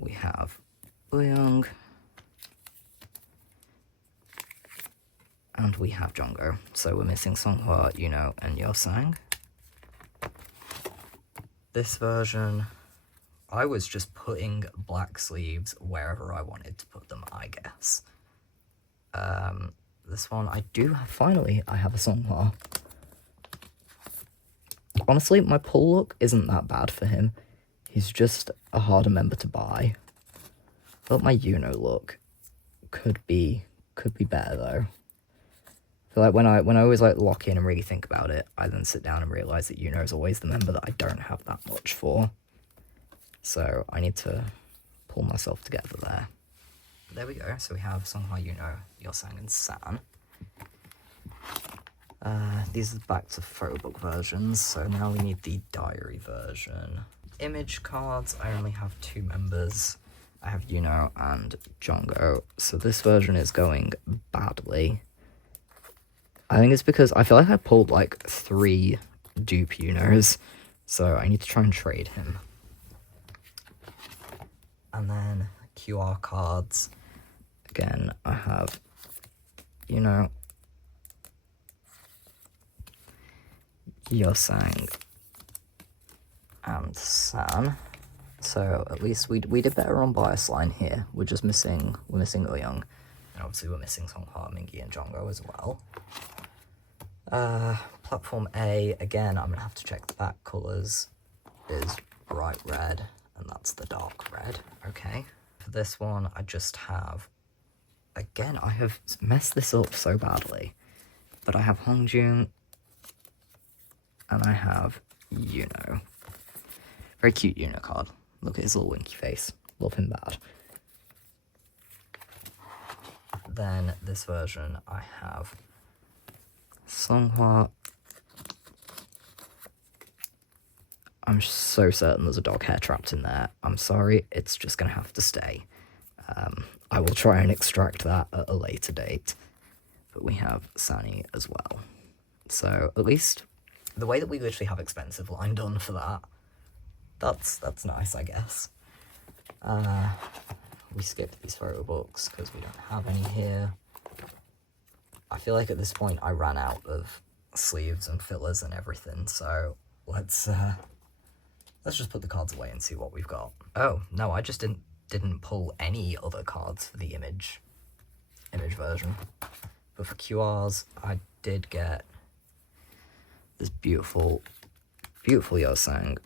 We have Uyong. And we have Jongo. So we're missing Songhwa, Yuno, and Yosang. This version, I was just putting black sleeves wherever I wanted to put them, I guess. This one, I do have, finally, I have a Songhwa. Honestly, my pull look isn't that bad for him. He's just a harder member to buy. But my Yuno look could be better, though. I feel like when I always, like, lock in and really think about it, I then sit down and realise that Yuno is always the member that I don't have that much for. So I need to pull myself together there. There we go. So we have Songhwa, Yuno, Yosang, and San. These are back to photobook versions, so now we need the diary version. Image cards, I only have 2 members. I have Yuno and Jongo, so this version is going badly. I think it's because I feel like I pulled like 3 dupe Yunos, so I need to try and trade him. And then QR cards. Again, I have, Yosang and San. So at least we did better on Bias Line here. We're missing Uyong. And obviously we're missing Songhwa, Mingi, and Jongo as well. Platform A, again, I'm gonna have to check the back colours. Is bright red, and that's the dark red. Okay. For this one, I just have, again, I have messed this up so badly, but I have Hongjun, and I have Yuno. Very cute Yuno card. Look at his little winky face. Love him bad. Then this version, I have Songhwa. I'm so certain there's a dog hair trapped in there. I'm sorry, it's just going to have to stay. I will try and extract that at a later date. But we have Sunny as well. So at least the way that we literally have expensive line done for that, that's nice, I guess. We skipped these photo books because we don't have any here. I feel like at this point I ran out of sleeves and fillers and everything, so let's just put the cards away and see what we've got. Oh, no, I just didn't pull any other cards for the image version. But for QRs, I did get this beautiful Yosang.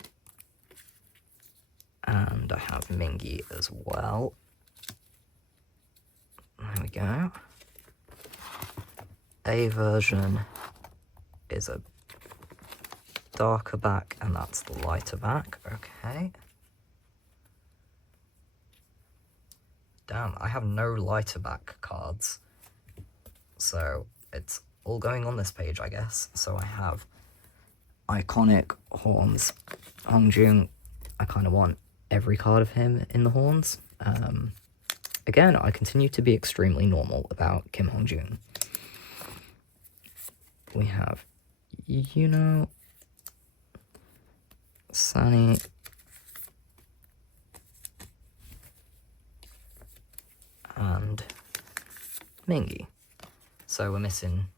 And I have Mingi as well. There we go. A version is a darker back, and that's the lighter back. Okay. Damn, I have no lighter back cards. So it's all going on this page, I guess. So I have iconic horns. Hongjoong, I kind of want every card of him in the horns. Again, I continue to be extremely normal about Kim Hongjoong. We have, Sunny, and Mingi. So we're missing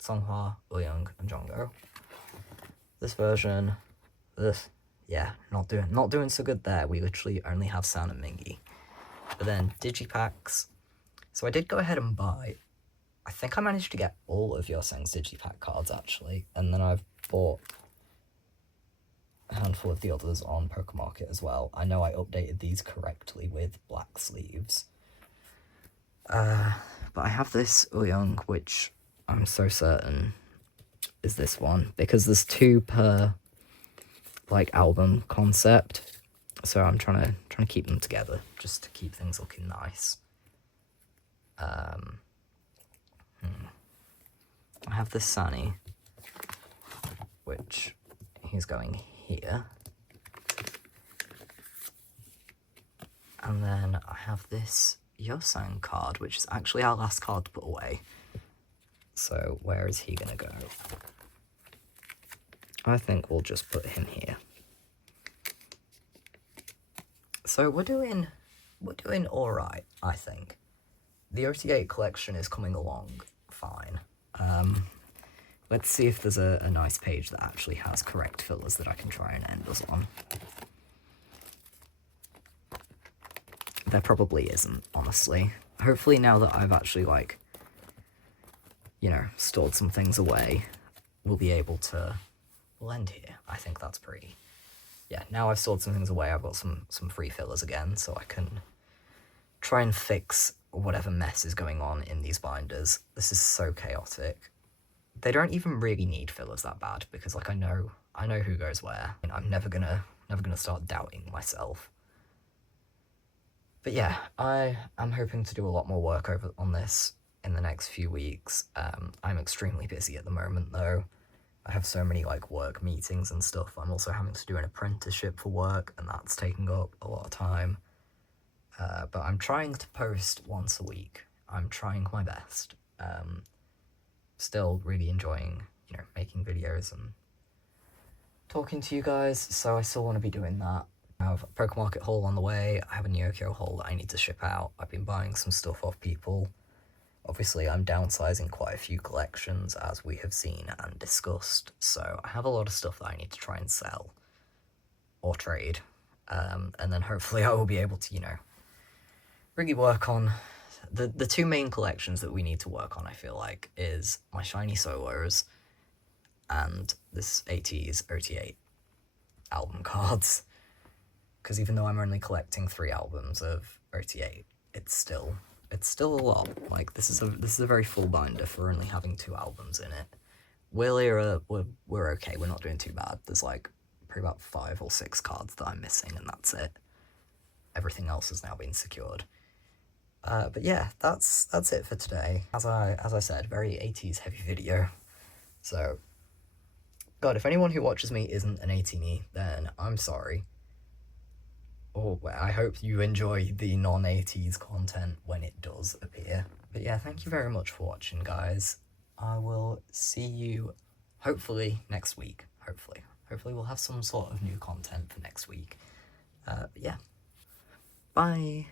Songhwa, Eulyoung, and Jongho. This version, yeah, not doing so good there. We literally only have San and Mingi. But then digipacks. So I did go ahead and buy, I think I managed to get all of Yoseng's digipack cards actually, and then I've bought a handful of the others on Pokemarket as well. I know I updated these correctly with black sleeves. But I have this Eulyoung, which I'm so certain is this one, because there's 2 per like album concept, so I'm trying to keep them together just to keep things looking nice. I have this Sunny, which he's going here, and then I have this Yosang card, which is actually our last card to put away. So where is he gonna go? I think we'll just put him here. So we're doing alright, I think. The OT8 collection is coming along fine. Let's see if there's a nice page that actually has correct fillers that I can try and end us on. There probably isn't, honestly. Hopefully now that I've actually, like, stored some things away, we'll be able to... We'll end here. I think that's pretty... Yeah, now I've stored some things away, I've got some free fillers again, so I can try and fix whatever mess is going on in these binders. This is so chaotic. They don't even really need fillers that bad, because, like, I know who goes where, and I'm never gonna start doubting myself. But yeah, I am hoping to do a lot more work on this in the next few weeks. I'm extremely busy at the moment, though. I have so many, like, work meetings and stuff. I'm also having to do an apprenticeship for work, and that's taking up a lot of time. But I'm trying to post once a week. I'm trying my best. Still really enjoying, making videos and talking to you guys, so I still want to be doing that. I have a Pokemarket haul on the way. I have a Nyokyo haul that I need to ship out. I've been buying some stuff off people. Obviously, I'm downsizing quite a few collections, as we have seen and discussed, so I have a lot of stuff that I need to try and sell or trade, and then hopefully I will be able to, really work on the 2 main collections that we need to work on, I feel like, is my shiny solos and this ateez OT8 album cards, because even though I'm only collecting 3 albums of OT8, it's still a lot. Like, this is a very full binder for only having 2 albums in it. We're okay, we're not doing too bad. There's like probably about 5 or 6 cards that I'm missing, and that's it. Everything else has now been secured. But yeah, that's it for today. As I said, very ateez heavy video. So, God, if anyone who watches me isn't an ateez, then I'm sorry. Or I hope you enjoy the non-ateez content when it does appear. But yeah, thank you very much for watching, guys. I will see you, hopefully, next week. Hopefully we'll have some sort of new content for next week. But yeah. Bye!